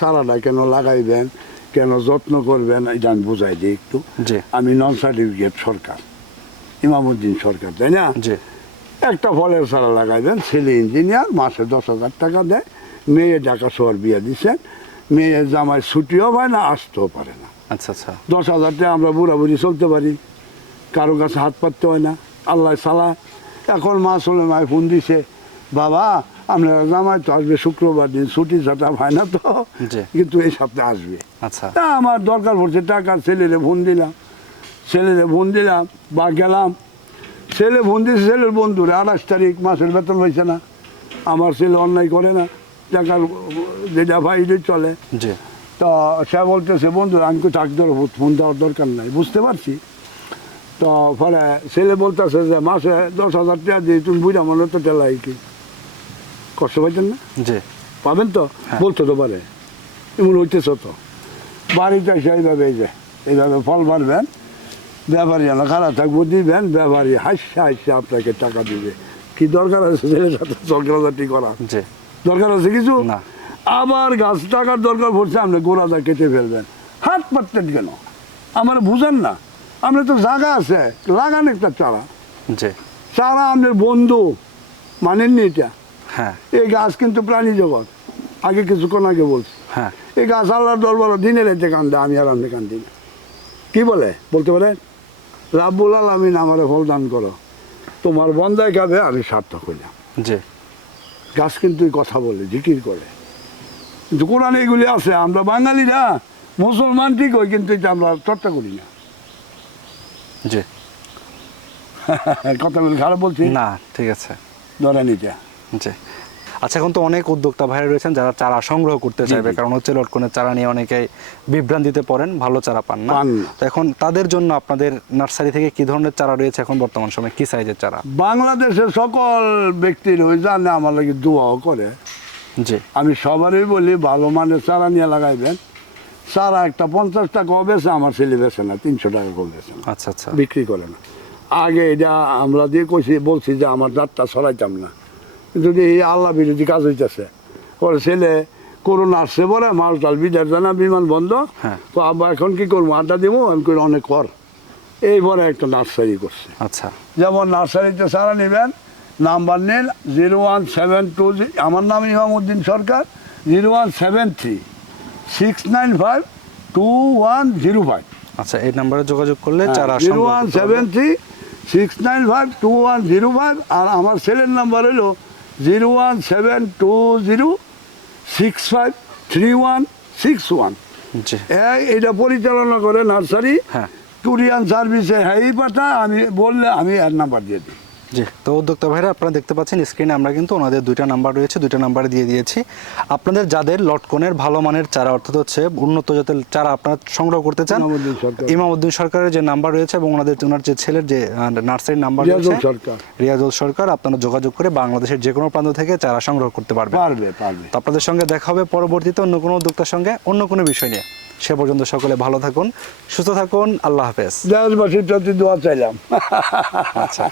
সারাটা কেন লাগাইবেন কেন যত্ন করবেন এটা আমি বুঝাই দিই একটু। আমি নন সার্টিফিকেট সরকার ইমামুদ্দিন সরকার তাই না? একটা ফলের সারা লাগাইবেন ছেলে ইঞ্জিনিয়ার মাসে দশ হাজার টাকা দেয় মেয়ে ঢাকা শহর বিয়ে দিচ্ছেন মেয়ে জামাই ছুটিও পায় না আসতেও পারে না। আচ্ছা আচ্ছা। দশ হাজার টাকা আমরা বুড়া বুড়ি চলতে পারি কারও কাছে হাত পাততে হয় না আল্লাহ সালা। এখন মা চলে মায় ফোন দিছে বাবা আপনারা জামাই তো আসবে শুক্রবার দিন ছুটি ছাটা হয় না তো। কিন্তু এই সপ্তাহে আসবে। আচ্ছা। তা আমার দরকার পড়ছে টাকা ছেলেরে ফোন দিলাম। ছেলেরে ফোন দিলাম বা গেলাম। ছেলে ফোন দিয়েছে ছেলের বন্ধুরে আঠাশ তারিখ মাসের বেতন হয়েছে না। আমার ছেলে অন্যায় করে না টাকার যেটা ভাই চলে। তো সে বলতেছে বন্ধু আমি তো ধরো ফোন দেওয়ার দরকার নাই। বুঝতে পারছি। তো ফলে ছেলে বলতেছে যে মাসে দশ হাজার টাকা দিয়ে তুমি বুঝা মনে তো টেলাই কি? কষ্ট পাইতেন না? জি। পাবেন তো? হ্যাঁ। বলতে তো পারে এমন হইতেছ তো। বাড়িতে এসে এইভাবে এই যে এইভাবে ফল মারবেন ব্যাপারী যেন খারাপ থাকব দিবেন ব্যাপারী হাসছে হাসছে আপনাকে টাকা দিবে। কি দরকার আছে ছেলের সাথে চক্রাচাটি করা? দরকার আছে কিছু? না। আবার গাছ টাকার দরকার পড়ছে আপনি গোড়াটা কেটে ফেলবেন। হাত পাততেন কেন? আমার বুঝেন না। আপনি তো জায়গা আছে লাগান একটা চারা। চারা আপনার বন্ধু মানেননি এটা? হ্যাঁ। এই গাছ কিন্তু প্রাণী জগৎ। আগে কিছুক্ষণ আগে বলছি। হ্যাঁ। এই গাছ আল্লাহর দরবার দিনে রেতে কান্দে আমি আর আপনি কান্দি না। কি বলে? বলতে পারে রাব্বুল আলমিন আমার ফল দান করো। তোমার বন্দায় খাবে আমি সার্থক হইলাম যে গাছ কিন্তু কথা বলে জিকির করে। কিন্তু কোরআন এগুলি আছে আমরা বাঙালিরা মুসলমান ঠিক হয় কিন্তু এটা আমরা চর্চা করি না। জি। কথা খারাপ বলছি? না ঠিক আছে। ধরেন এটা। জি। আচ্ছা এখন তো অনেক উদ্যোক্তা ভাইরা রয়েছেন যারা চারা সংগ্রহ করতে চাইবে। কারণ হচ্ছে লটকনের চারা নিয়ে অনেকেই বিভ্রান্তিতে পড়েন ভালো চারা পান না। তো এখন তাদের জন্য আপনাদের নার্সারি থেকে কি ধরনের চারা রয়েছে এখন বর্তমান সময়ে? কি সাইজের চারা? বাংলাদেশের সকল ব্যক্তির ওই জানে আমার লাগে দোয়াও করে। জি। আমি সবারই বলি ভালো মানের চারা নিয়ে লাগাইবেন। চারা একটা পঞ্চাশ টাকা বেছে আমার ছেলে বেছে না তিনশো টাকা কম বেছে আচ্ছা আচ্ছা। বিক্রি করে না। আগে এটা আমরা দিয়ে কইছি বলছি যে আমার দাঁতটা সরাইতাম না। যদি এই আল্লাহ বিরোধী কাজ হইতেছে। ওর ছেলে করোনা আসছে বলে মাল টাল বিদার জানা বিমান বন্ধ। হ্যাঁ। তো আবার এখন কি করব? আড্ডা দিব আমি করি অনেক কর। এই বলে একটা নার্সারি করছে। আচ্ছা। যেমন নার্সারিতে সারা নেবেন নাম্বার নেন জিরো ওয়ান সেভেন টু আমার নাম Imamuddin Sarkar zero one seven three six nine five two one zero five. আচ্ছা এই নাম্বারে যোগাযোগ করলে চারা zero one seven three six nine five two one zero five আর আমার ছেলের নাম্বার হলো zero one seven two zero six five three one six one এটা পরিচালনা করে নার্সারি। হ্যাঁ। টুরিয়ান সার্ভিসে হ্যাঁ পাতা পাঠা আমি বললে আমি এর নাম্বার দিয়ে দিই। জি। তো উদ্যোক্তা ভাইরা আপনারা দেখতে পাচ্ছেন স্ক্রিনে আমরা কিন্তু ওনাদের দুইটা নাম্বার রয়েছে দুইটা নাম্বার দিয়ে দিয়েছি। আপনাদের যাদের লটকনের ভালো মানের চারা অর্থাৎ হচ্ছে উন্নত জাতের চারা আপনারা সংগ্রহ করতে চান ইমামউদ্দিন সরকারের যে নাম্বার রয়েছে এবং ওনাদের ওনার যে ছেলের যে নার্সারির নাম্বার রয়েছে রিয়াজুল সরকার আপনারা যোগাযোগ করে বাংলাদেশের যে কোনো প্রান্ত থেকে চারা সংগ্রহ করতে পারবেন। পারবে পারবে। তো আপনাদের সঙ্গে দেখা হবে পরবর্তীতে অন্য কোনো উদ্যোক্তার সঙ্গে অন্য কোনো বিষয় নিয়ে। সে পর্যন্ত সকলে ভালো থাকুন সুস্থ থাকুন আল্লাহ হাফেজ। দেশবাসীর প্রতি দোয়া চাইলাম। আচ্ছা।